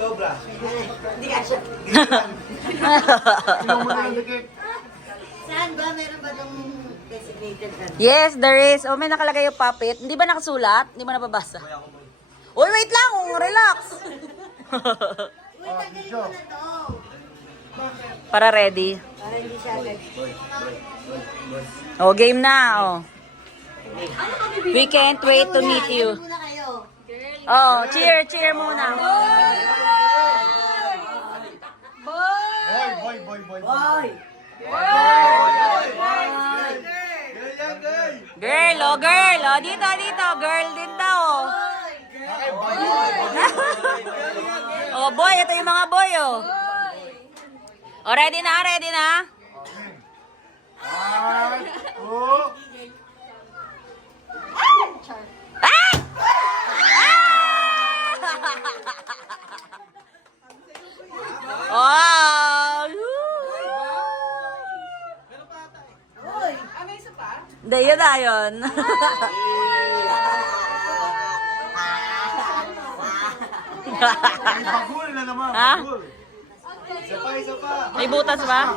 Sobra. Hindi ka siya. Saan ba? Meron ba itong designated ano? Yes, there is. Oh, may nakalagay yung puppet. Hindi ba nakasulat? Hindi mo nababasa? Uy, wait lang. Relax. Uy, tanggalin mo na to. Para ready. Para hindi siya agad. Oh, game na. Oh. We can't wait to meet you. Ano muna kayo? Oh, cheer muna. Boy! Girl, oh, girl. Oh, dito. Girl din daw. Oh, boy. Ito yung mga boy, oh. Oh, ready na? Ah! Oh! Uy! Hindi, yun na yun. Bagul na naman. Ha? Bagul. Isa pa. May butas ba?